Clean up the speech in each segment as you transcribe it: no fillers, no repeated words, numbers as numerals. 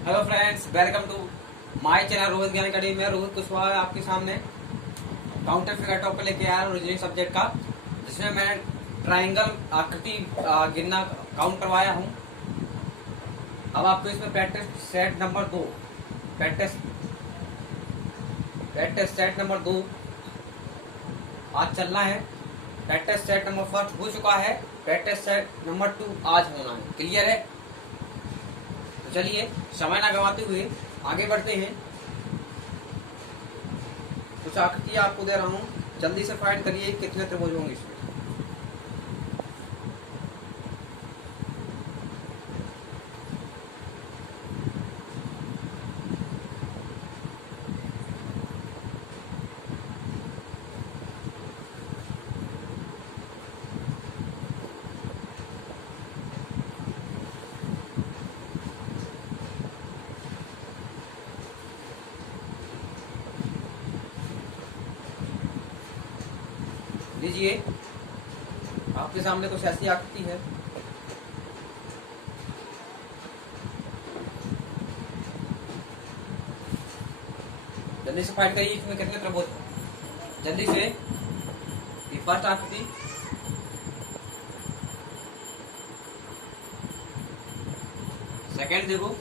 Hello friends, welcome to my channel Rohit Gyan Academy में। रोहित कुशवाहा आपके सामने काउंटर फिगर टॉपिक लेके आया हूँ रीजनिंग सब्जेक्ट का, जिसमें मैंने ट्राइंगल आकृति गिनना काउंट करवाया हूँ। अब आपको इसमें practice set number 2 practice set number 2 आज चलना है। प्रैक्टिस सेट नंबर 1 हो चुका है, प्रैक्टिस सेट नंबर 2 आज होना है। क्लियर है? तो चलिए समय ना गवाते हुए आगे बढ़ते हैं। कुछ आकृतियां आपको दे रहा हूं, जल्दी से फाइंड करिए कितने त्रिभुज होंगे इसमें। लीजिए, आपके सामने कुछ ऐसी आकृति है। जल्दी से फाइंड करिए इसमें कितने त्रिभुज हैं। जल्दी से। ये फर्स्ट आकृति, सेकंड देखो,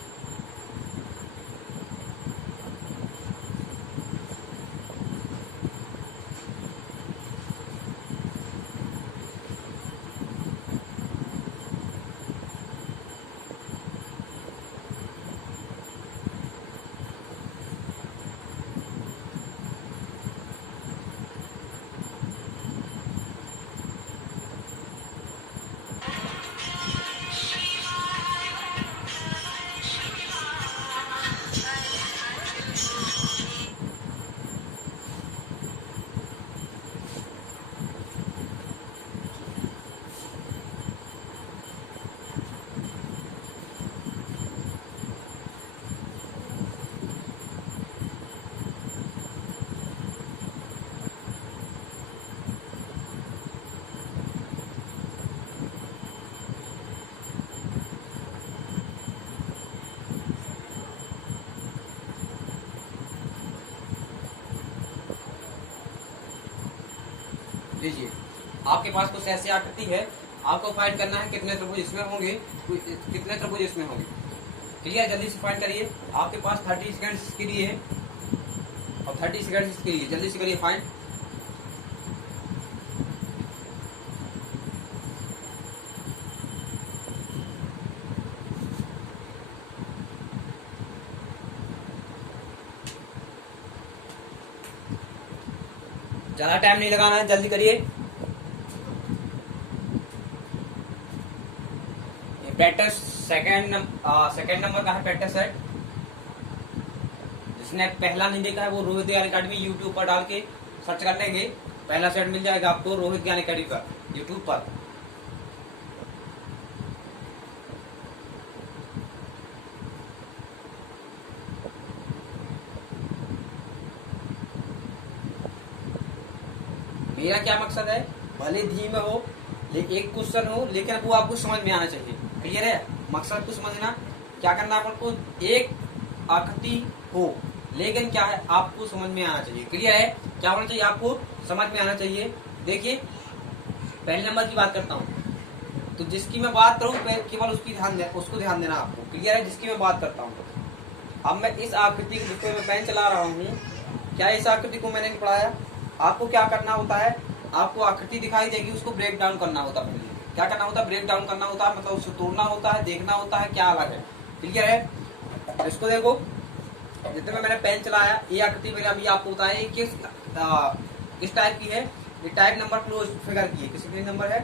लीजिए आपके पास कुछ ऐसी आकृति है। आपको फाइंड करना है कितने त्रिभुज इसमें होंगे, कितने त्रिभुज इसमें होंगे। क्लियर? जल्दी से फाइंड करिए। आपके पास 30 सेकंड के लिए है और 30 सेकंड इसके लिए। जल्दी से करिए फाइंड। ज्यादा टाइम नहीं लगाना है, जल्दी करिए। प्रैक्टिस सेकंड नंबर का है प्रैक्टिस सेट। जिसने पहला नहीं देखा है वो रोहित ज्ञान अकेडमी यूट्यूब पर डाल के सर्च कर लेंगे, पहला सेट मिल जाएगा आपको रोहित ज्ञान अकेडमी पर यूट्यूब पर। मेरा क्या मकसद है, भले धीमे हो, एक क्वेश्चन हो, लेकिन वो आपको समझ में आना चाहिए। क्लियर है? मकसद को समझना। क्या करना है आपको, एक आकृति हो लेकिन क्या है आपको समझ में आना चाहिए। क्लियर है? क्या होना चाहिए, आपको समझ में आना चाहिए। देखिए पहले नंबर की बात करता हूँ, तो जिसकी मैं बात करूँ केवल उसको ध्यान देना आपको। क्लियर है? जिसकी मैं बात करता हूँ। अब मैं इस आकृति जिस पे मैं पेन चला रहा हूँ, क्या इस आकृति को मैंने नहीं पढ़ाया? आपको क्या करना होता है, आपको आकृति दिखाई देगी, उसको ब्रेक डाउन करना होता है। क्या करना होता है? ब्रेक डाउन करना होता है, मतलब उसको तोड़ना होता है, देखना होता है क्या अलग है। क्लियर है? इसको देखो, जितने में मैंने पेन चलाया, ये आकृति मैंने अभी आपको बताया किस टाइप की है। ये टाइप नंबर क्लोज फिगर की है। किसी नंबर है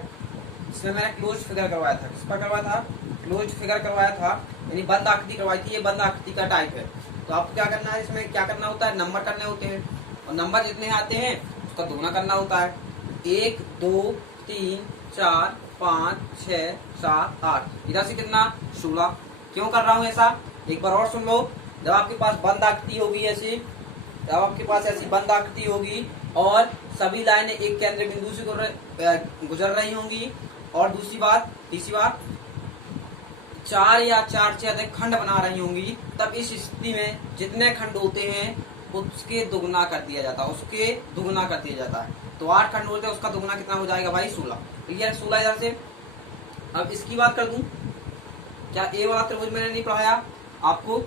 इसमें मैंने क्लोज फिगर करवाया था। किस पर करवाया था? क्लोज फिगर करवाया था, यानी बंद आकृति करवाई थी। ये बंद आकृति का टाइप है। तो आपको क्या करना है, इसमें क्या करना होता है, नंबर करने होते हैं, और नंबर जितने आते हैं उसका दोगुना करना होता है। 1 2 3 4 5 6 7 8। इधर से कितना, 16। क्यों कर रहा हूँ ऐसा, एक बार और सुन लो। जब आपके पास बंद आकृति होगी ऐसी, जब आपके पास ऐसी बंद आकृति होगी और सभी लाइनें एक केंद्र बिंदु से गुजर रही होंगी, और दूसरी बात, तीसरी बात, 4 या 4 से अधिक खंड बना रही होंगी, तब इस स्थिति में जितने खंड होते हैं उसके दुगुना कर दिया जाता है, उसके दुगुना कर दिया जाता है। तो 8 खंड होते हैं, उसका दुगुना कितना हो जाएगा भाई 16। क्लियर, 16 इधर से। अब इसकी बात कर दूं, क्या ए वाला त्रिभुज मैंने नहीं पढ़ाया आपको,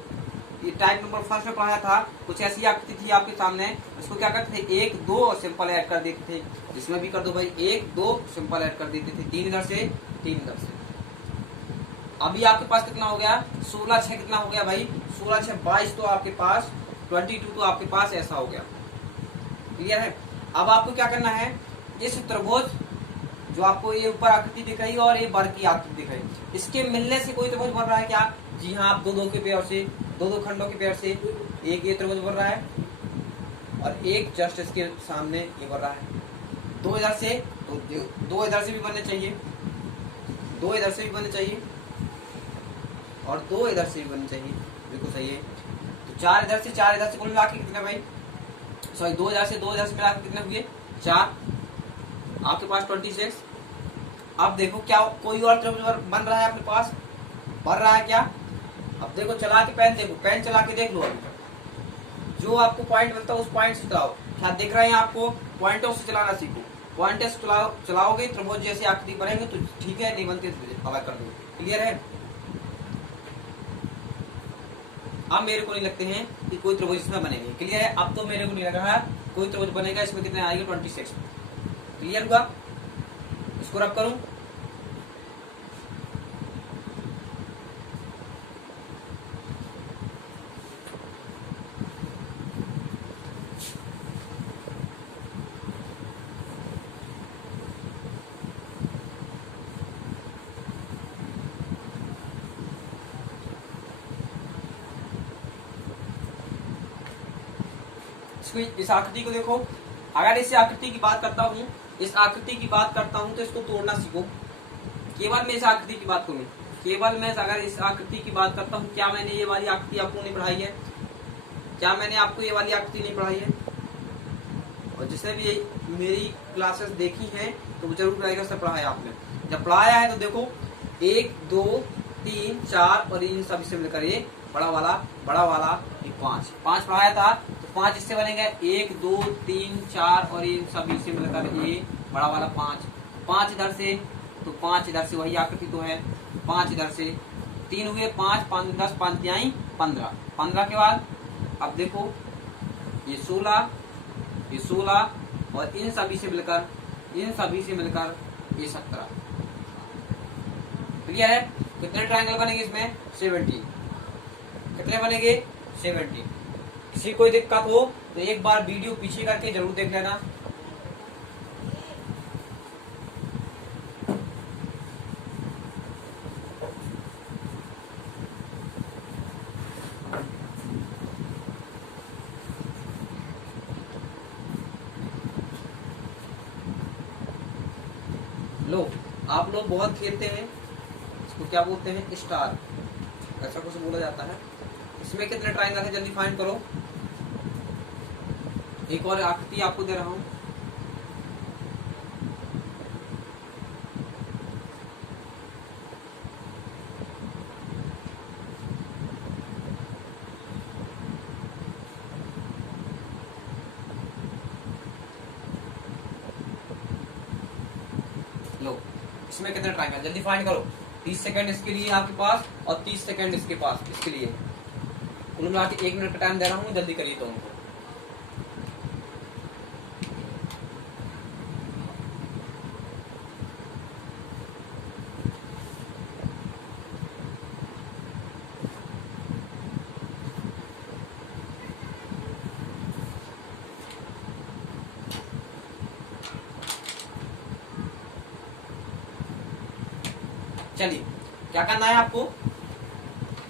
ये टाइप नंबर 1 में पढ़ाया था। कुछ ऐसी आकृति थी आपके सामने, इसको क्या करते थे 1 2 और सिंपल ऐड कर देते थे। इसमें भी कर दो भाई 1 2 सिंपल ऐड कर देते थे, 3 इधर से 3 इधर से। अभी आपके पास कितना हो गया 16 6 कितना हो गया भाई 16 6 22, तो आपके पास 22 तो आपके पास ऐसा हो गया। क्लियर है। अब आपको क्या करना है, इस त्रिभुज जो आपको ये ऊपर आकृति दिख रही है और ये वर्ग की आकृति दिख रही है, इसके मिलने से कोई त्रिभुज बन रहा है क्या? जी हाँ, आप 2 2 के पेयर से, 2 2 खंडों के पेयर से एक ये त्रिभुज बन रहा है और एक जस्ट इसके सामने ये बन रहा है। 2 इधर से, तो 2 इधर से भी बनने चाहिए, 2 इधर से भी बनने चाहिए और 2 इधर से भी बनने चाहिए, बिल्कुल सही है। तो 4 इधर से 4 इधर से कुल मिला के कितने भाई, सॉरी 2 इधर से 2 इधर से मिला के कितने हुए 4, आपके पास 26। अब देखो क्या कोई और त्रिभुज बन रहा है आपके पास, बन रहा है क्या? अब देखो चला के पेन देखो, पेन चला के देख लो। अभी जो आपको पॉइंट मिलता है उस पॉइंट से चलाओ। क्या दिख रहे हैं आपको? पॉइंटों से चलाना सीखो, पॉइंट से चलाओगे त्रिभुज जैसी आकृति बनेंगे तो ठीक है, नहीं बनते तो अवॉइड कर दो। क्लियर है। अब मेरे को नहीं लगते हैं कि कोई त्रिभुज इसमें बनेंगे। क्लियर है। अब तो मेरे को नहीं लग रहा कोई त्रिभुज बनेगा। इसमें कितने आएंगे 26। क्लियर हुआ। इसको रब करूं, इस आकृति को देखो। अगर इस आकृति की बात करता हूँ, इस आकृति की बात करता हूँ तो इसको तोड़ना सीखो। केवल मैं इस आकृति की बात करूँ, केवल मैं अगर इस आकृति की बात करता हूँ, क्या मैंने ये वाली आकृति आपको नहीं पढ़ाई है? क्या मैंने आपको ये वाली आकृति नहीं पढ़ाई है? और जिसने भी मेरी क्लासेस देखी हैं तो जरूर रहेगा सब पढ़ाया आपने। जब पढ़ाया है तो देखो 1 2 3 4 और इन सभी से मिलकर ये बड़ा वाला ये 5 पढ़ाया था। तो 5 इससे बनेगा 1 2 3 4 और इन सभी से मिलकर ये बड़ा वाला 5 इधर से, तो 5 इधर से वही आकृति तो है। 5 इधर से 3 हुए 5 5 10 5 तिहाई 15 के बाद अब देखो ये 16 और इन सभी से मिलकर ये 17। क्लियर है। कितने ट्रायंगल बनेंगे इसमें 70। कितने बनेंगे 70। किसी कोई दिक्कत हो तो एक बार वीडियो पीछे करके जरूर देख लेना। लो, आप लोग बहुत खेलते हैं, इसको क्या बोलते हैं स्टार, ऐसा कुछ बोला जाता है। इसमें कितने ट्रायंगल है जल्दी फाइंड करो। एक और आकृति आपको दे रहा हूं। लो, इसमें कितने ट्रायंगल जल्दी फाइंड करो। 30 सेकंड इसके लिए आपके पास और 30 सेकंड इसके पास, इसके लिए कुल मिला के 1 मिनट का टाइम दे रहा हूँ, जल्दी करिए तो उनको। चलिए क्या करना है आपको,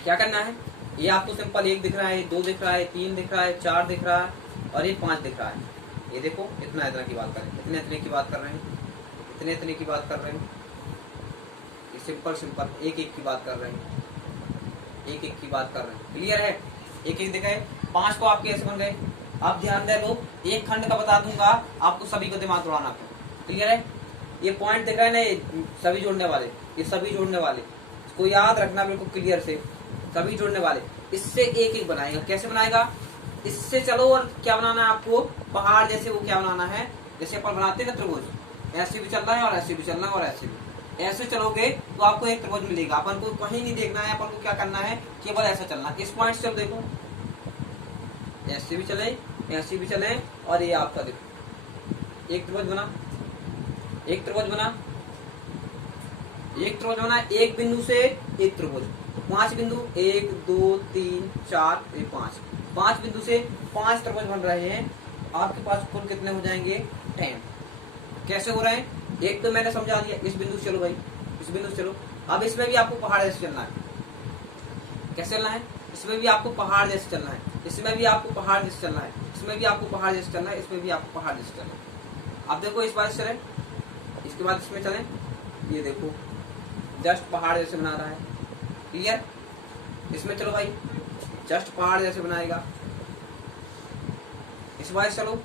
क्या करना है, ये आपको सिंपल 1 दिख रहा है, 2 दिख रहा है, 3 दिख रहा है, 4 दिख रहा है और ये 5 दिख रहा है। ये देखो इतना की बात करें, इतने की बात कर रहे हैं, इतने की बात कर रहे हैं। ये सिंपल 1 1 की बात कर रहे हैं, 1 1 की बात कर रहे हैं। क्लियर है। 1 1 दिखे, 5 तो आपके ऐसे बन गए। आप ध्यान दे लो, एक खंड का बता दूंगा आपको, सभी को दिमाग दौड़ाना। क्लियर है। ये पॉइंट दिख रहे हैं ना, ये सभी जोड़ने वाले, ये सभी जोड़ने वाले, इसको याद रखना बिल्कुल क्लियर से, सभी जुड़ने वाले। इससे एक एक बनाएगा, कैसे बनाएगा, इससे चलो और क्या बनाना है आपको, पहाड़ जैसे वो क्या बनाना है, जैसे अपन बनाते हैं ना त्रिभुज, ऐसे भी चल रहा है और ऐसे भी चलना है और ऐसे भी, ऐसे चलोगे तो आपको एक त्रिभुज मिलेगा। अपन को कहीं नहीं देखना है, अपन को क्या करना है, केवल ऐसा चलना। इस पॉइंट से चलो, देखो ऐसे भी चले, ऐसे भी चले, और ये आपका देखो एक त्रिभुज बना, एक त्रिभुज बना, एक त्रिभुज बना, एक बिंदु से एक त्रिभुज, 5 बिंदु, 1 2 3 4 5, 5 बिंदु से 5 त्रिभुज बन रहे हैं। आपके पास कुल कितने हो जाएंगे, 10। कैसे हो रहे हैं, एक तो मैंने समझा दिया, इस बिंदु से चलो भाई, इस बिंदु से चलो। अब इसमें भी आपको पहाड़ जैसे चलना है, कैसे चलना है, इसमें भी आपको पहाड़ जैसे चलना है, इसमें भी आपको पहाड़ जैसे चलना है, इसमें भी आपको पहाड़ जैसे चलना है, इसमें भी आपको पहाड़ जैसे चलना है। अब देखो इस बार चले, इसके बाद इसमें चले, ये देखो जस्ट पहाड़ जैसे बना रहा है, क्लियर। इसमें चलो भाई, जस्ट पहाड़ जैसे बनाएगा। इस बार चलो,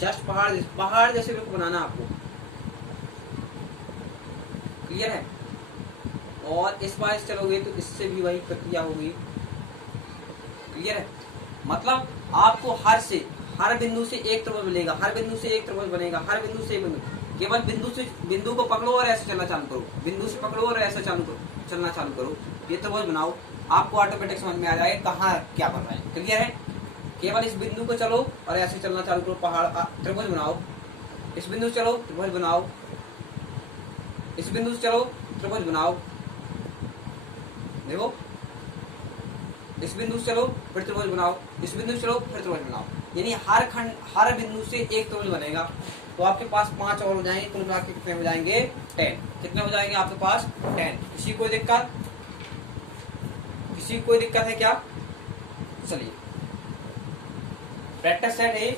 जस्ट पहाड़ जैसे बिल्कुल बनाना आपको, क्लियर है। और इस बार चलोगे तो इससे भी वही प्रक्रिया होगी, क्लियर है। मतलब आपको हर बिंदु से एक त्रिभुज मिलेगा, हर बिंदु से एक त्रिभुज बनेगा, हर बिंदु से एक बिंदु, केवल बिंदु को पकड़ो और ऐसे चलना चालू करो, बिंदु से पकड़ो और ऐसे चलना चालू करो, ये त्रिभुज बनाओ, आपको ऑटोमेटिक समझ में आ जाएगा कहाँ क्या बन रहा है, क्लियर है। केवल इस बिंदु को चलो और ऐसे चलना चालू करो, पहाड़ त्रिभुज बनाओ। इस बिंदु से चलो, त्रिभुज बनाओ, इस बिंदु से चलो, त्रिभुज बनाओ, देखो इस बिंदु से चलो फिर त्रिभुज बनाओ, इस बिंदु से चलो फिर त्रिभुज बनाओ, यानी हर बिंदु से एक त्रिभुज बनेगा। तो आपके पास 5 और हो जाएंगे, कुल मिला के कितने हो जाएंगे, 10। कितने हो जाएंगे आपके पास, 10। किसी कोई दिक्कत, किसी कोई दिक्कत है क्या, चलिए प्रैक्टिस सेट है।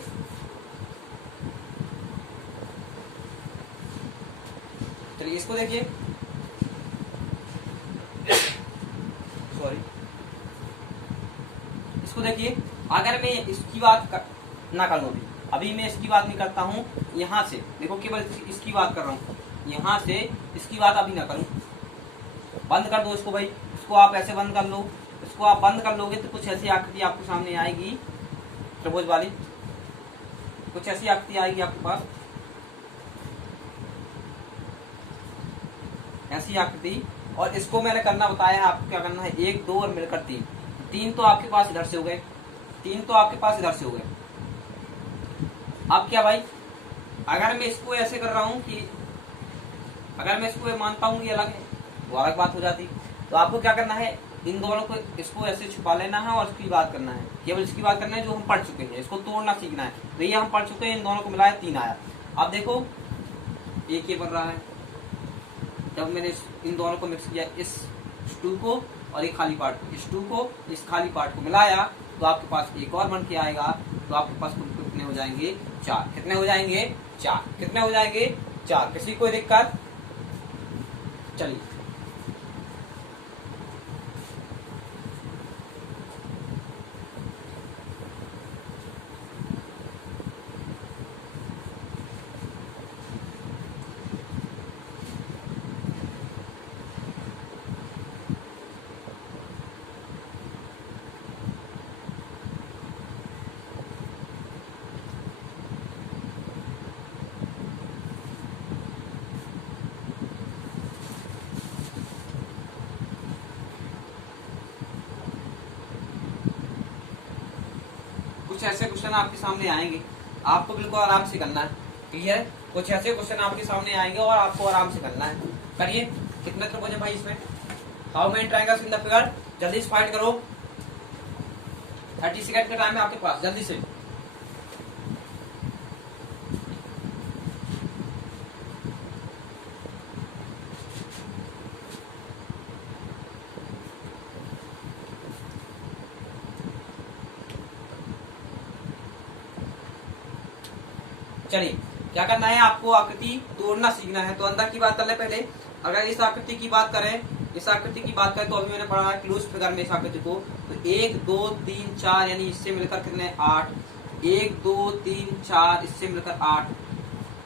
चलिए इसको देखिए, सॉरी, इसको देखिए। अगर मैं इसकी बात ना करूं, अभी मैं इसकी बात नहीं करता हूं, यहां से देखो, केवल इसकी बात कर रहा हूं, यहां से इसकी बात अभी ना करूं। बंद कर दो इसको भाई, इसको आप ऐसे बंद कर लो, इसको आप बंद कर लोगे तो कुछ ऐसी आकृति आपके सामने आएगी, त्रिभुज वाली कुछ ऐसी आकृति आएगी आपके पास, ऐसी आकृति। और इसको मैंने करना बताया है, आपको क्या करना है, 1 2 और मिलकर 3, 3 तो आपके पास इधर से हो गए, 3 तो आपके पास इधर से हो गए। अब क्या भाई, अगर मैं इसको ऐसे कर रहा हूं कि अगर मैं इसको मानता हूं कि अलग है, वो अलग बात हो जाती। तो आपको क्या करना है, इन दोनों को, इसको ऐसे छुपा लेना है और इसकी बात करना है, केवल इसकी बात करना है जो हम पढ़ चुके हैं, इसको तोड़ना सीखना है। तो ये हम पढ़ चुके हैं, इन दोनों को मिलाया 3 आया। अब देखो एक ये बन रहा है, जब मैंने इन दोनों को मिक्स किया, इस 2 को और एक खाली पार्ट को, इस 2 को इस खाली पार्ट को मिलाया, तो आपके पास एक और बन के आएगा। तो आपके पास कुल कितने हो जाएंगे, 4। कितने हो जाएंगे, 4। कितने हो जाएंगे, 4। किसी कोई दिक्कत, चलिए कुछ ऐसे क्वेश्चन आपके सामने आएंगे, आपको बिल्कुल आराम से करना है, क्लियर। कुछ ऐसे क्वेश्चन आपके सामने आएंगे और आपको आराम से करना है। करिए, कितने त्रिभुज है भाई इसमें, how many triangles in the figure, जल्दी से फाइंड करो, 30 सेकंड का टाइम है आपके पास, जल्दी से। चलिए क्या करना है, आपको आकृति तोड़ना सीखना है। तो अंदर की बात कर ले पहले। अगर इस आकृति की बात करें, इस आकृति की बात करें तो अभी मैंने पढ़ा है क्लोज फिगर में इस आकृति को, तो 1 2 3 4 यानी इससे मिलकर कितने 8, 1 2 3 4 इससे मिलकर 8,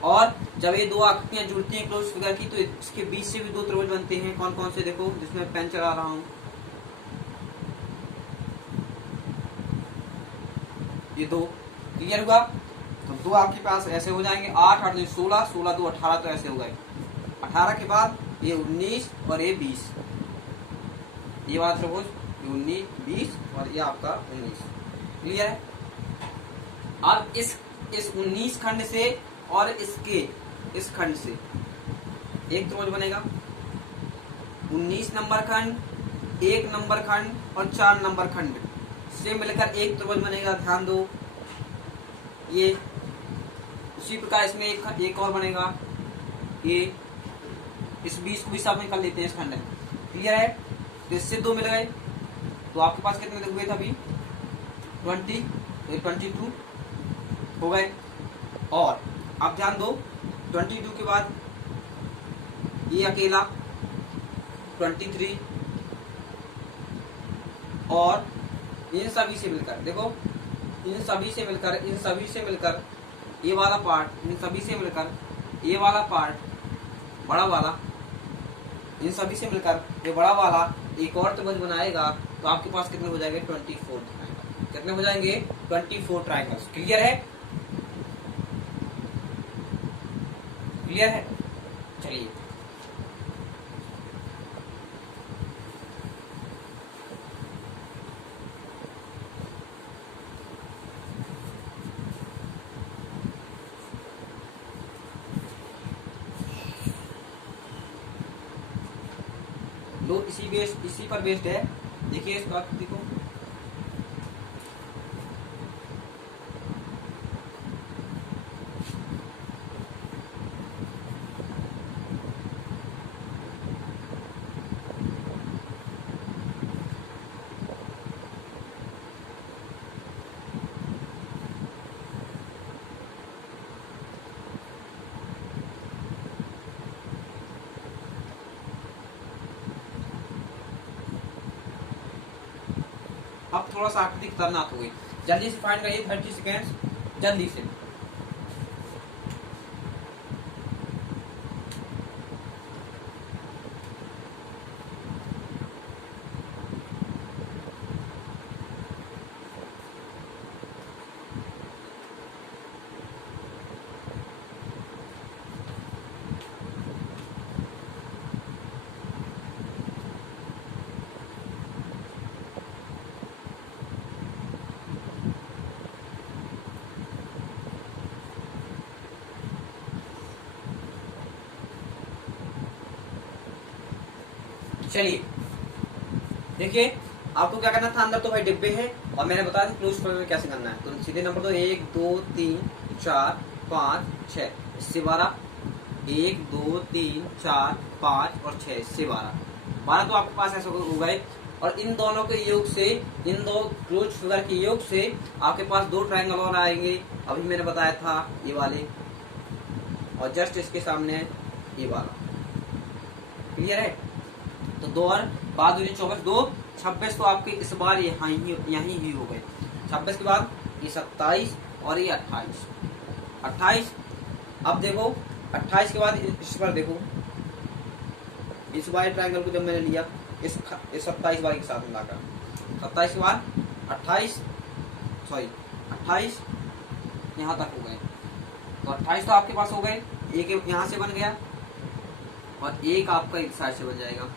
और जब ये दो आकृतियां जुड़ती हैं क्लोज फिगर की तो इसके बीच से भी दो त्रिभुज बनते हैं। कौन कौन से देखो, जिसमें पेन चला रहा हूं, ये दो। क्लियर हुआ? तो दो आपके पास ऐसे हो जाएंगे, 8 8 2 16, 16 2 18, तो ऐसे हो गए। 18 के बाद ये 19 और ये 20, ये वाला त्रिभुज 19 20 और ये आपका 19। क्लियर है? अब इस 19 खंड से और इस खंड से एक त्रिभुज बनेगा। 19 नंबर खंड, 1 नंबर खंड और 4 नंबर खंड से मिलकर एक त्रिभुज बनेगा। ध्यान दो, ये उसी प्रकार इसमें एक और बनेगा। ये इस 20 को भी सामने कर लेते हैं इस खंड में। क्लियर है? तो इससे दो मिल गए, तो आपके पास कितने हुए थे अभी? 20, तो 22 हो गए। और आप ध्यान दो, 22 के बाद ये अकेला 23 और इन सभी से मिलकर, देखो इन सभी से मिलकर ये वाला पार्ट, इन सभी से मिलकर ये वाला पार्ट बड़ा वाला, इन सभी से मिलकर ये बड़ा वाला एक और त्रिभुज बनाएगा। तो आपके पास कितने हो जाएंगे? 24 ट्रायंगल। कितने हो जाएंगे? 24 ट्रायंगल्स। क्लियर है? क्लियर है? चलिए लो, इसी पर बेस्ड है। देखिए इस आकृति को, अब थोड़ा सा आकृति खतरनाक हो गई। जल्दी से फाइंड करिए, 30 सेकेंड्स जल्दी से। चलिए देखिए, आपको क्या करना था, अंदर तो भाई डिब्बे हैं और मैंने बताया था क्लोज फिगर कैसे करना है। तो सीधे नंबर तो 1 2 3 4 5 6, इससे 12, 1 2 3 4 5 और 6, इससे 12 तो आपके पास ऐसे हो गए। और इन दोनों के योग से, इन दो क्लोज फिगर के योग से आपके पास दो ट्रायंगल और आएंगे। अभी मैंने बताया था ये वाले, और जस्ट इसके सामने ये वाला। क्लियर है? तो 2 और 5 दूनी 24, 2 26 तो आपके इस बार यहीं ही हो गए। 26 के बाद ये 27 और ये 28। अब देखो 28 के बाद इस पर देखो, इस वाले ट्रायंगल को जब मैंने लिया इस 27 वाले के साथ मिलाकर, 27 के बाद 28 यहाँ तक हो गए। तो 28 तो आपके पास हो गए, एक यहाँ से बन गया और एक आपका इस साइड से बन जाएगा,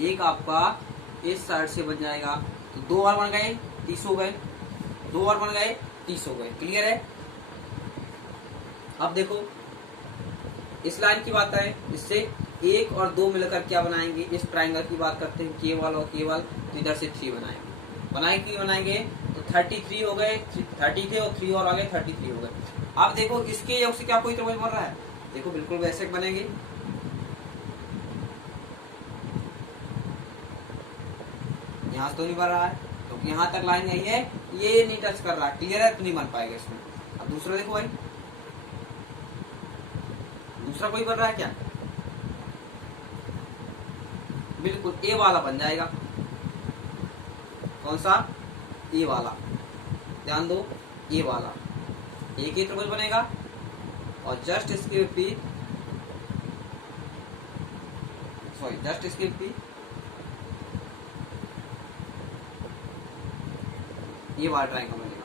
एक आपका इस साइड से बन जाएगा। तो 2 और बन गए 30 हो गए, 2 और बन गए 30 हो गए। क्लियर है? अब देखो इस लाइन की बात है, इससे 1 और 2 मिलकर क्या बनाएंगे? इस ट्रायंगल की बात करते हैं, केवल और केवल। तो इधर से 3 बनाएंगे तो 33 हो गए, 30 थे और 3 और आ गए 33 हो गए। अब देखो इसके योग से क्या कोई त्रिभुज बन रहा है? देखो बिल्कुल वैसे बनेंगे। यहाँ तो नहीं बन रहा है क्योंकि तो यहाँ तक लाइन यही है, ये नहीं टच कर रहा है। क्लियर है? तो नहीं बन पाएगा इसमें। अब दूसरा देखो भाई, दूसरा कोई बन रहा है क्या? बिल्कुल ए वाला बन जाएगा। कौन सा? ए वाला। ध्यान दो, ए वाला एक ही त्रिभुज बनेगा और जस्ट इसके विपरीत, सॉरी जस्ट इसके विपरीत ये वाला ट्रायंगल बनेगा,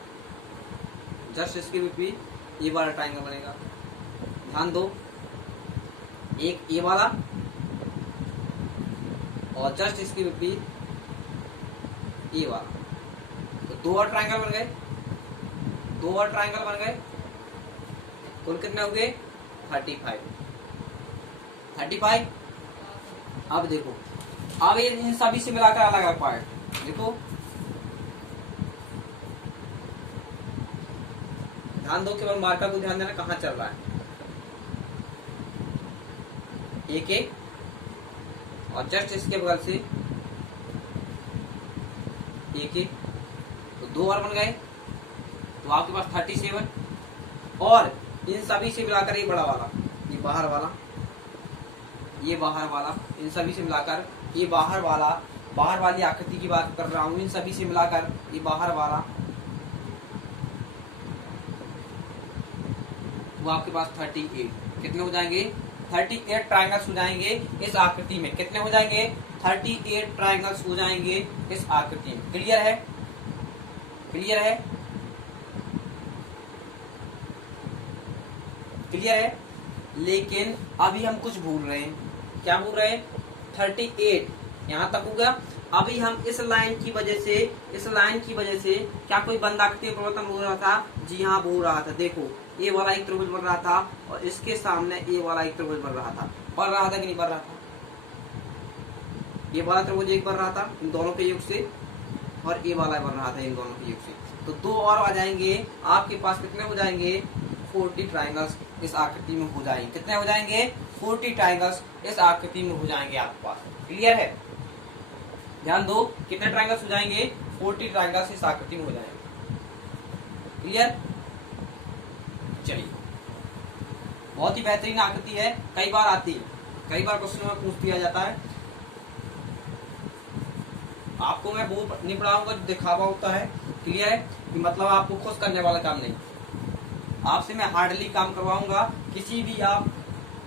जस्ट इसके विपरीत ये वाला ट्रायंगल बनेगा। ध्यान दो, एक ये वाला और जस्ट इसके विपरीत ये वाला, तो दो और ट्रायंगल बन गए, दो और ट्रायंगल बन गए। कुल कितने हो गए? 35। 35। अब देखो, अब ये इन सभी से मिलाकर अलग अलग पार्ट देखो, ध्यान दो, केवल मार्कर को ध्यान देना कहाँ चल रहा है। एक एक और जस्ट इसके बगल से एक एक, तो दो और बन गए, तो आपके पास 37। और इन सभी से मिलाकर ये बड़ा वाला, ये बाहर वाला, ये बाहर वाला, इन सभी से मिलाकर ये बाहर वाला, बाहर वाली आकृति की बात कर रहा हूं, इन सभी से मिलाकर ये बाहर वाला, वो आपके पास 38। कितने हो जाएंगे? 38 ट्रायंगल्स हो जाएंगे इस आकृति में। कितने हो जाएंगे? 38 ट्रायंगल्स हो जाएंगे इस आकृति में। क्लियर है? क्लियर है? क्लियर है? लेकिन अभी हम कुछ भूल रहे हैं। क्या भूल रहे हैं? 38 यहां तक होगा। अभी हम इस लाइन की वजह से, इस लाइन की वजह से क्या कोई बंद आकृति परिवर्तन हो रहा था? जी हाँ, हो रहा था। देखो, ये वाला एक त्रिभुज बन रहा था और इसके सामने ये वाला एक त्रिभुज बन रहा था। बन रहा था कि नहीं बन रहा था? ये वाला त्रिभुज एक बन रहा था इन दोनों के योग से, और ये वाला बन रहा था इन दोनों के योग से। तो दो और आ जाएंगे आपके पास। कितने हो जाएंगे? 40 ट्रायंगल्स इस आकृति में हो जाएंगे। कितने हो जाएंगे? 40 ट्रायंगल्स इस आकृति में हो जाएंगे आपके पास। क्लियर है? ध्यान दो, कितने ट्रायंगल्स हो जाएंगे? 40 ट्रायंगल्स इस आकृति में हो जाएंगे। क्लियर? चलिए, बहुत ही बेहतरीन आकृति है, कई बार आती है, कई बार क्वेश्चन में पूछ दिया जाता है। आपको मैं वो नहीं पढ़ाऊंगा, दिखावा होता है। क्लियर है? कि मतलब आपको खुश करने वाला काम नहीं, आपसे मैं हार्डली काम करवाऊंगा। किसी भी आप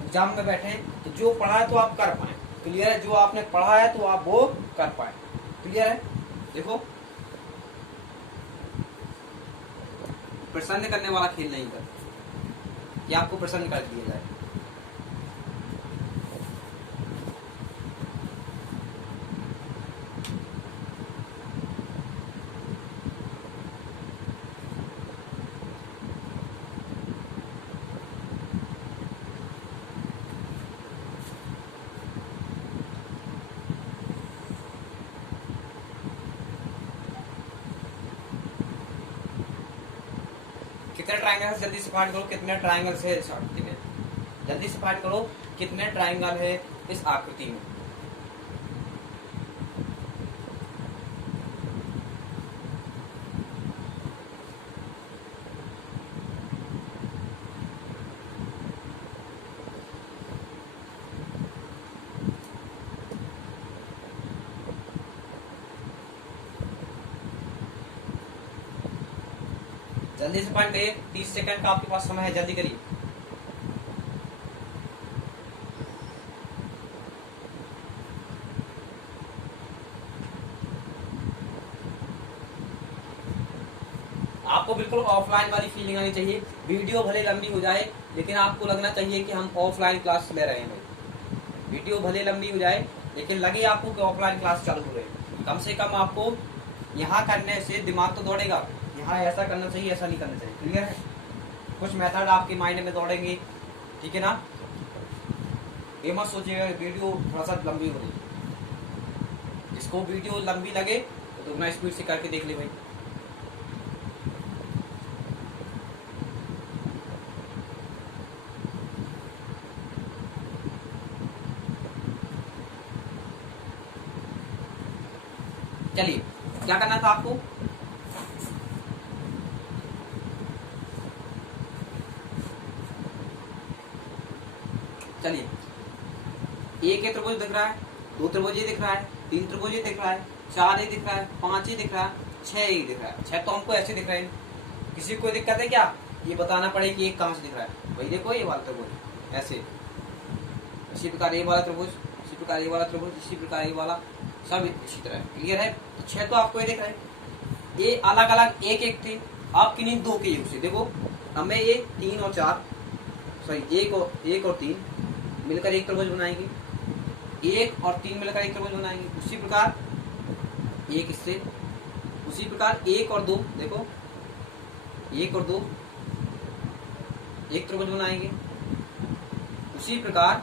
एग्जाम में बैठे तो जो पढ़ा है तो आप कर पाए। क्लियर है? जो आपने पढ़ा है तो आप वो कर पाए। क्लियर है? देखो, प्रसन्न करने वाला खेल नहीं कर, ये आपको प्रसन्न कर दिया जाए। कितने ट्रायंगल? जल्दी से फाइंड करो कितने ट्रायंगल्स है इस आकृति में। जल्दी से फाइंड करो कितने ट्रायंगल है इस आकृति में। जल्दी से फाइंड करिए, 30 सेकंड का आपके पास समय है, जल्दी करिए। आपको बिल्कुल ऑफलाइन वाली फीलिंग आनी चाहिए। वीडियो भले लंबी हो जाए लेकिन आपको लगना चाहिए कि हम ऑफलाइन क्लास ले रहे हैं। वीडियो भले लंबी हो जाए लेकिन लगे आपको कि ऑफलाइन क्लास चालू हो रही है। कम से कम आपको यहाँ करने से दिमाग तो दौड़ेगा, यहाँ ऐसा करना चाहिए, ऐसा नहीं करना चाहिए। क्लियर है? कुछ मेथड आपके माइंड में दौड़ेंगे, ठीक है ना? ये मत सोचिएगा वीडियो थोड़ा सा लंबी हो रही है। इसको वीडियो लंबी लगे तो दुगना स्पीड से करके देख ले भाई। चलिए, क्या करना था आपको? चलिए, एक ही त्रिभुज दिख रहा है, दो त्रिभुज ही दिख रहा है, तीन त्रिभुज ही दिख रहा है, चार ही दिख रहा है, पांच ही दिख रहा है, छह ही दिख रहा है। छह तो हमको ऐसे दिख रहे हैं। किसी को कोई दिक्कत है क्या? ये बताना पड़े कि एक कहाँ से दिख रहा है। वही देखो ये वाला त्रिभुज ऐसे, इसी प्रकार ये वाला त्रिभुज, इसी प्रकार ये वाला त्रिभुज, इसी प्रकार ये वाला, सब इसी तरह। क्लियर है? तो 6 तो आपको ये दिख रहा है। ये अलग अलग एक एक थे, आप किन्हीं 2 के योग से देखो, हमें ये 3 और 4 सॉरी 1 और 3 मिलकर एक त्रिभुज बनाएंगे, 1 और 3 मिलकर एक त्रिभुज बनाएंगे। उसी प्रकार एक इससे, उसी प्रकार 1 और 2 देखो, 1 और 2 एक त्रिभुज बनाएंगे। उसी प्रकार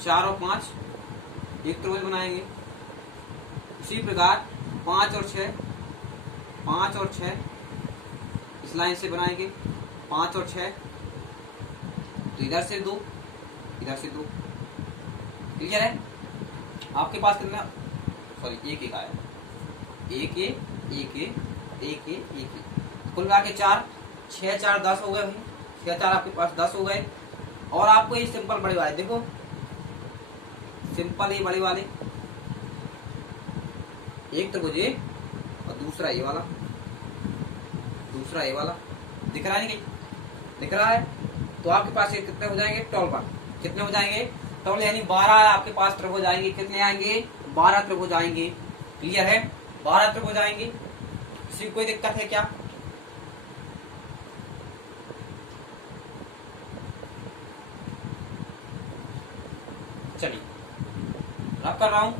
4 और 5 एक त्रिभुज बनाएंगे। उसी प्रकार 5 और 6, 5 और 6 इस लाइन से बनाएंगे, 5 और 6, तो इधर से 2, इधर से 2। क्लियर है? आपके पास कितना, सॉरी एक एक आया, एक एक एक एक एक एक, कुल मिला के 4, 6 4 10 हो गए भाई, 6 4 आपके पास 10 हो गए। और आपको ये सिंपल बड़े वाले देखो, सिंपल ये बड़े वाले एक त्रिभुज ये और दूसरा ये वाला, दूसरा ये वाला दिख रहा है नहीं? दिख रहा है? तो आपके पास ये कितने हो जाएंगे? 12। कितने हो जाएंगे? 12 यानी 12 आपके पास त्रिभुज आएंगे। कितने आएंगे? 12 त्रिभुज आएंगे। क्लियर है? 12 त्रिभुज आएंगे। किसी कोई दिक्कत है क्या? चलिए रब कर रहा हूं।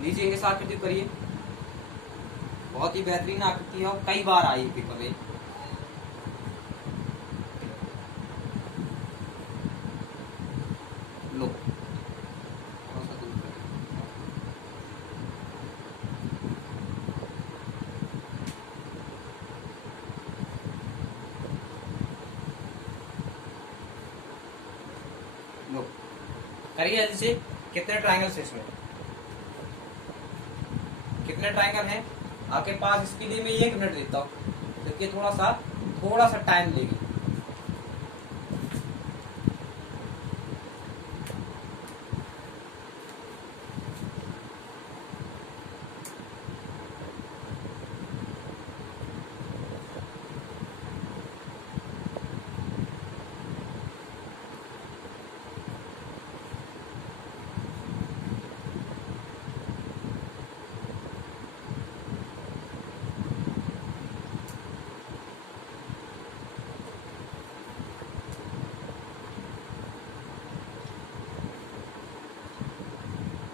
लीजिए इस आकृति करिए, बहुत ही बेहतरीन आकृति है और कई बार आई पेपर में। लो लो करिए जल्दी से। कितने ट्रायंगल है इसमें? कितने ट्रायंगल हैं आपके पास? इसके लिए मैं 1 मिनट देता हूँ, क्योंकि थोड़ा सा टाइम लेगी।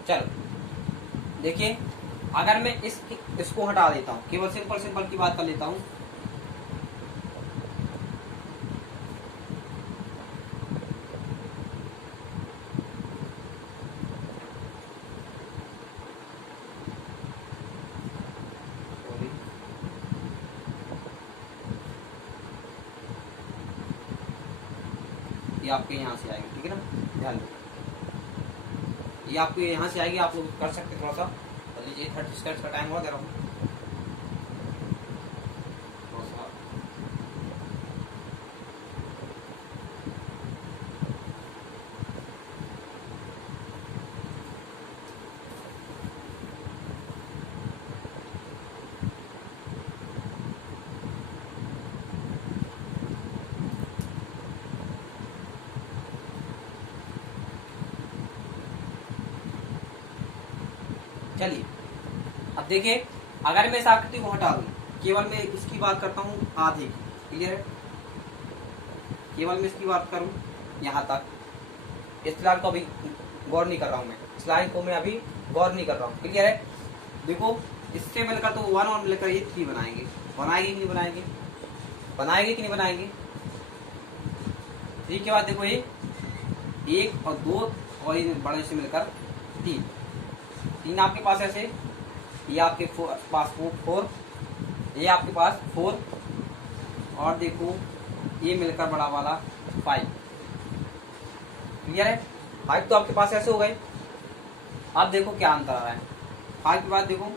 चलो देखिए, अगर मैं इसको हटा देता हूं, केवल सिंपल की बात कर लेता हूं। ये आपके यहां से आएगी, ठीक है ना? ध्यान दो, ये आपको यहाँ से आएगी। आप लोग कर सकते थोड़ा सा, लीजिए 30 सेकंड का टाइम और दे रहा हूँ। चलिए अब देखिए, अगर मैं इस आकृति को हटा दूं, केवल मैं इसकी बात करता हूँ आधे की। क्लियर है? केवल मैं इसकी बात करूं यहाँ तक, इस लाइन को अभी गौर नहीं कर रहा हूँ मैं, इस लाइन को मैं अभी गौर नहीं कर रहा हूँ। क्लियर है? देखो, इससे मिलकर तो 1 और मिलकर ये 3 बनाएंगे। बनाएंगे कि नहीं बनाएंगे? बनाएंगे कि नहीं बनाएंगे? 3 के बाद देखो ये 1 और 2 और ये बड़े से मिलकर 3 आपके पास ऐसे, ये आपके पास 4, ये आपके पास 4 और देखो ये मिलकर बड़ा वाला 5। क्लियर है? 5 तो आपके पास ऐसे हो गए। अब देखो क्या अंतर आ रहा है। 5 के बाद देखो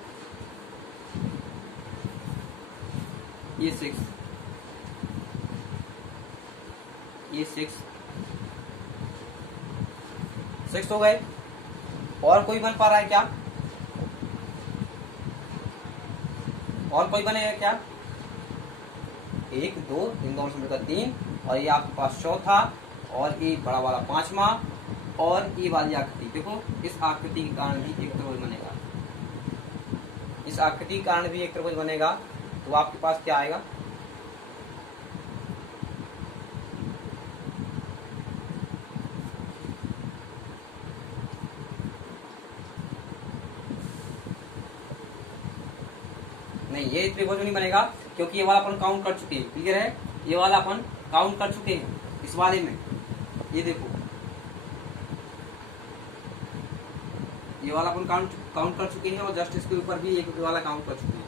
ये 6, ये 6 हो गए। और कोई बन पा रहा है क्या? और कोई बनेगा क्या? 1 2 इन दोनों से मिलकर 3, और ये आपके पास चौथा, और ये बड़ा वाला 5वां, और ये वाली आकृति। देखो इस आकृति के कारण भी एक त्रिभुज बनेगा, इस आकृति के कारण भी एक त्रिभुज बनेगा। तो आपके पास क्या आएगा? नहीं, ये त्रिभुज नहीं बनेगा, क्योंकि ये वाला अपन काउंट कर चुके हैं। क्लियर है? ये वाला अपन काउंट कर चुके हैं इस वाले में। ये देखो, ये वाला अपन काउंट कर चुके हैं, और जस्ट इसके ऊपर भी एक वाला काउंट कर चुके हैं।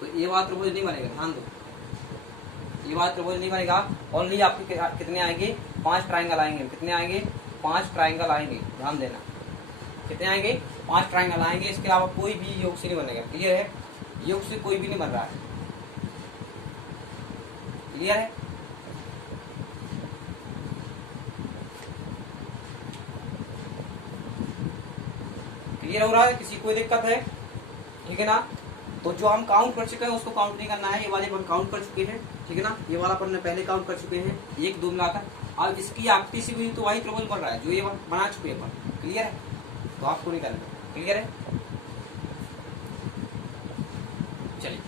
तो ये वाला त्रिभुज नहीं बनेगा, ध्यान दो, ये वाला त्रिभुज नहीं बनेगा। ओनली आपके कितने आएंगे? 5 ट्राइंगल आएंगे। कितने आएंगे? 5 ट्राइंगल आएंगे। ध्यान देना, कितने आएंगे? 5 ट्राइंगल आएंगे। इसके अलावा कोई भी योग से नहीं बनेगा। क्लियर है? योग से कोई भी नहीं बन रहा है। क्लियर है? क्लियर हो रहा है? किसी कोई दिक्कत है? ठीक है ना? तो जो हम काउंट कर चुके हैं उसको काउंट नहीं करना है। ये वाले अपन काउंट कर चुके हैं, ठीक है ना? ये वाला अपन ने पहले काउंट कर चुके हैं, 1 2 मिलाकर। अब इसकी आकृति से भी तो वही त्रिभुज बन रहा है जो ये बना चुके हैं अपन। क्लियर है? तो आपको नहीं करना। क्लियर है? चलिए,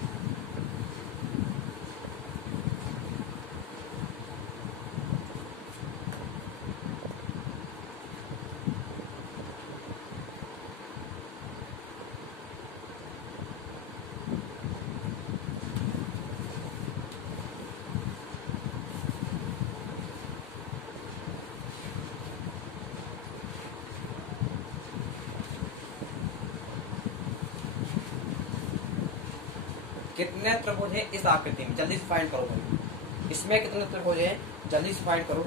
कितने त्रिभुज है इस आकृति में? जल्दी से फाइंड करो भाई। इसमें कितने त्रिभुज है? जल्दी से फाइंड करो।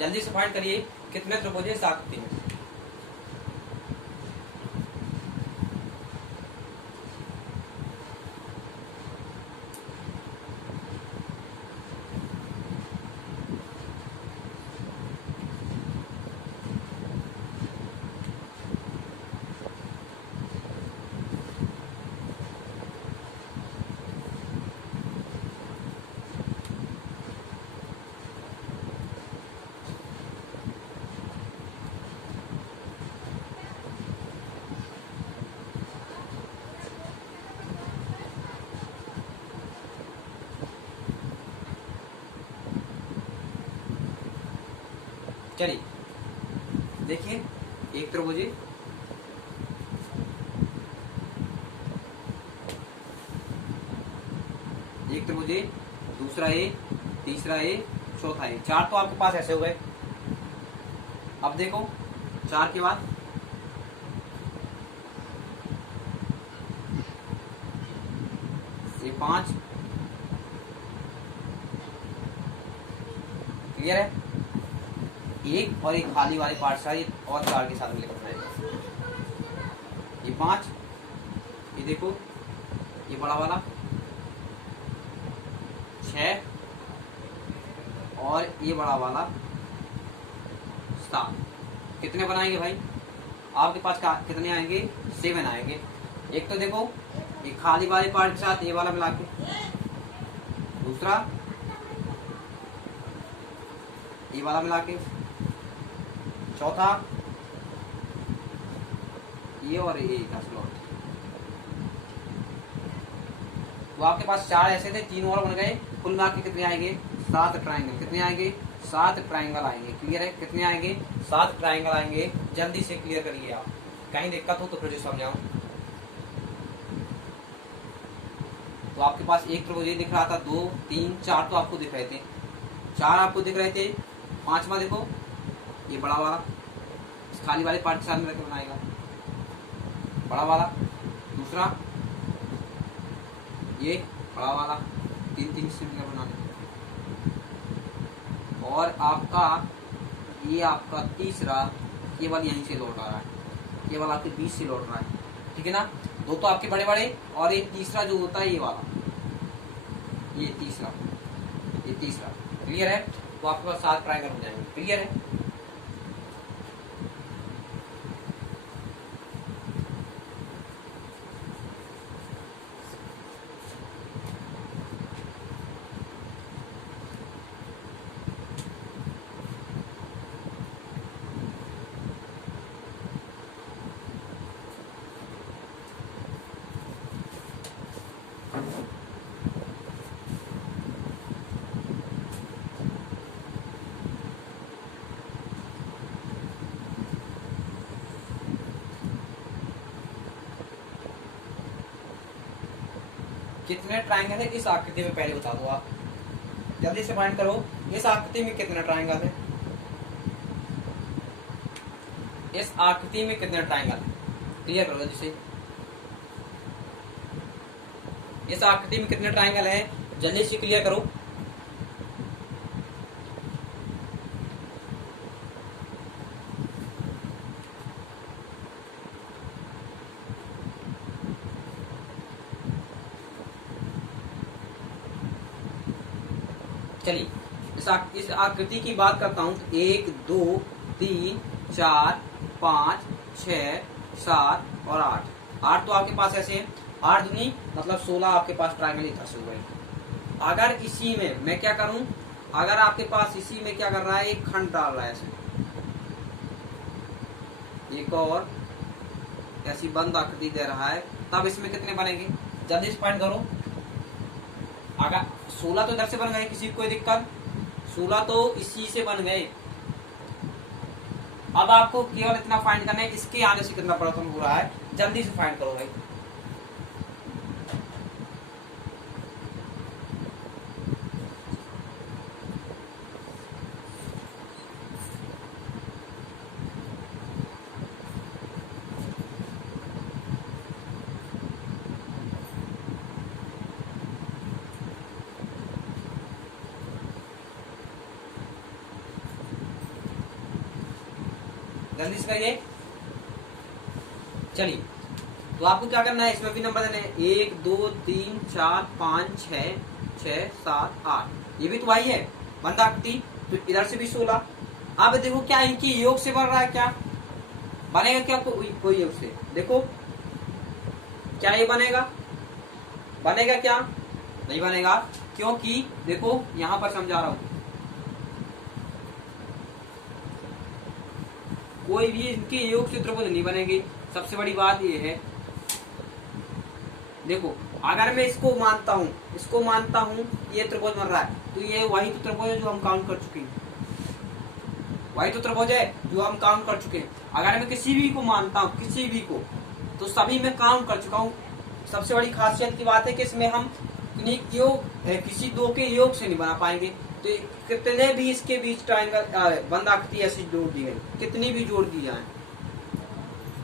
जल्दी से फाइंड करिए कितने त्रिभुज है इस आकृति में। चलिए देखिए, एक त्रिभुज है, एक त्रिभुज है, दूसरा है, तीसरा है, चौथा है। 4 तो आपके पास ऐसे हो गए। अब देखो 4 के बाद ये 5। क्लियर है? एक और एक खाली वाले पार्ट सारी और 4 के साथ मिलकर बनाएगा। ये 5, ये देखो, ये बड़ा वाला 6, और ये बड़ा वाला 7। कितने बनाएंगे भाई? आपके पास कितने आएंगे? 7 आएंगे। एक तो देखो ये खाली वाले पार्ट के साथ ये वाला मिला के, दूसरा ये वाला मिला के, चौथा ये, और ये का स्लॉट। तो आपके पास 4 ऐसे थे, 3 और बन गए। कुल मिला के कितने आएंगे? 7 ट्राइंगल। कितने आएंगे? 7 ट्राइंगल आएंगे। क्लियर है? कितने आएंगे? 7 ट्राइंगल आएंगे। जल्दी से क्लियर करिए आप, कहीं दिक्कत हो तो फिर समझाओ। तो आपके पास एक त्रिभुज दिख रहा था, 2 3 4 तो आपको दिख रहे थे, 4 आपको दिख रहे थे। 5वां देखो, ये बड़ा वाला इस खाली वाले पार्ट के साथ में रख बनाएगा, बड़ा वाला। दूसरा ये बड़ा वाला, 3 से मिलकर बनाना। और आपका ये आपका तीसरा केवल यहीं से लौट आ रहा है। केवल आपके बीच से लौट रहा है, ठीक है ना। दो तो आपके बड़े बड़े, और ये तीसरा जो होता है ये वाला, ये तीसरा, क्लियर है। तो आपके पास 7 ट्रायंगल हो जाएंगे, क्लियर है। कितने ट्रायंगल है इस आकृति में, पहले बता दो आप, जल्दी से फाइंड करो इस आकृति में कितने ट्रायंगल है, इस आकृति में कितने ट्रायंगल है, क्लियर करो जल्दी से। इस आकृति में कितने ट्रायंगल है, जल्दी से क्लियर करो। चलिए इस आकृति की बात करता हूं तो 1 2 3 4 5 6 7 और 8 तो आपके पास ऐसे हैं। 8 दूनी मतलब 16 आपके पास ट्रायंगल इधर से हुए। अगर इसी में मैं क्या करूं, अगर आपके पास इसी में क्या कर रहा है, एक खंड डाल रहा है ऐसे, एक और ऐसी बंद आकृति दे रहा है, तब इसमें कितने बनेंगे, जल्दी से फाइंड करो। अगर 16 तो इधर से बन गए, किसी को कोई दिक्कत, 16 तो इसी से बन गए। अब आपको केवल इतना फाइंड करना है इसके आने से कितना परिवर्तन हो रहा है, जल्दी से फाइंड करो भाई। जल्दी से करिए। चलिए तो आपको क्या करना है, इसमें भी नंबर देने हैं, 1 2 3 4 5 6 6 7 8, ये भी तो वही है बंद आकृति, तो इधर से भी 16। अब देखो क्या इनकी योग से बन रहा है, क्या बनेगा, क्या कोई योग से, देखो क्या ये बनेगा, बनेगा क्या, नहीं बनेगा, क्योंकि देखो यहां पर समझा रहा हूं, कोई भी इनके योग से त्रिभुज नहीं बनेगी। सबसे बड़ी बात ये है, देखो अगर मैं इसको मानता हूं ये त्रिभुज बन रहा है, तो ये वही तो त्रिभुज है जो हम काउंट कर चुके हैं, वही तो त्रिभुज है जो हम काउंट कर चुके हैं। अगर मैं किसी भी को मानता हूं, किसी भी को, तो सभी में काउंट कर चुका हूं। सबसे बड़ी खासियत की बात है कि इसमें हम किसी दो के योग से नहीं बना पाएंगे। तो कितने भी इसके बीच ट्रायंगल बंद आकृति ऐसी जोड़ दी गई, कितनी भी जोड़ दी जाए,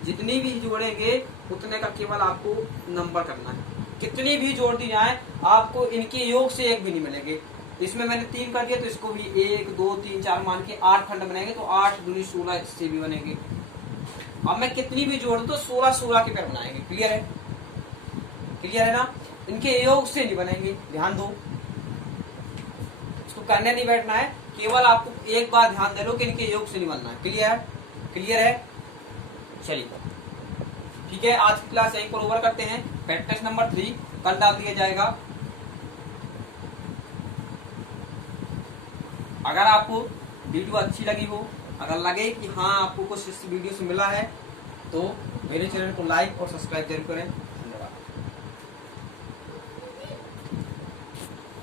जितनी भी जोड़ेंगे उतने का केवल आपको नंबर करना है। कितनी भी जोड़ दी जाए आपको इनके योग से एक भी नहीं मिलेंगे। इसमें मैंने 3 कर दिया, तो इसको भी 1 2 3 4 मान के 8 खंड बनेंगे, तो 8 दूनी 16 इससे भी बनेंगे। अब मैं कितनी भी जोड़ दूं तो 16 के पेड़ बनाएंगे। क्लियर है, क्लियर है ना, इनके योग से नहीं बनेंगे, ध्यान दो, इसको करने नहीं बैठना है, केवल आपको एक बार ध्यान दे लो कि इनके योग से नहीं बनना है। क्लियर, क्लियर है। चलिए ठीक है, आज की क्लास यहीं पर ओवर करते हैं। प्रैक्टिस नंबर 3 कल डाल दिया जाएगा। अगर आपको वीडियो अच्छी लगी हो, अगर लगे कि हाँ आपको कुछ इस वीडियो से मिला है, तो मेरे चैनल को लाइक और सब्सक्राइब जरूर करें।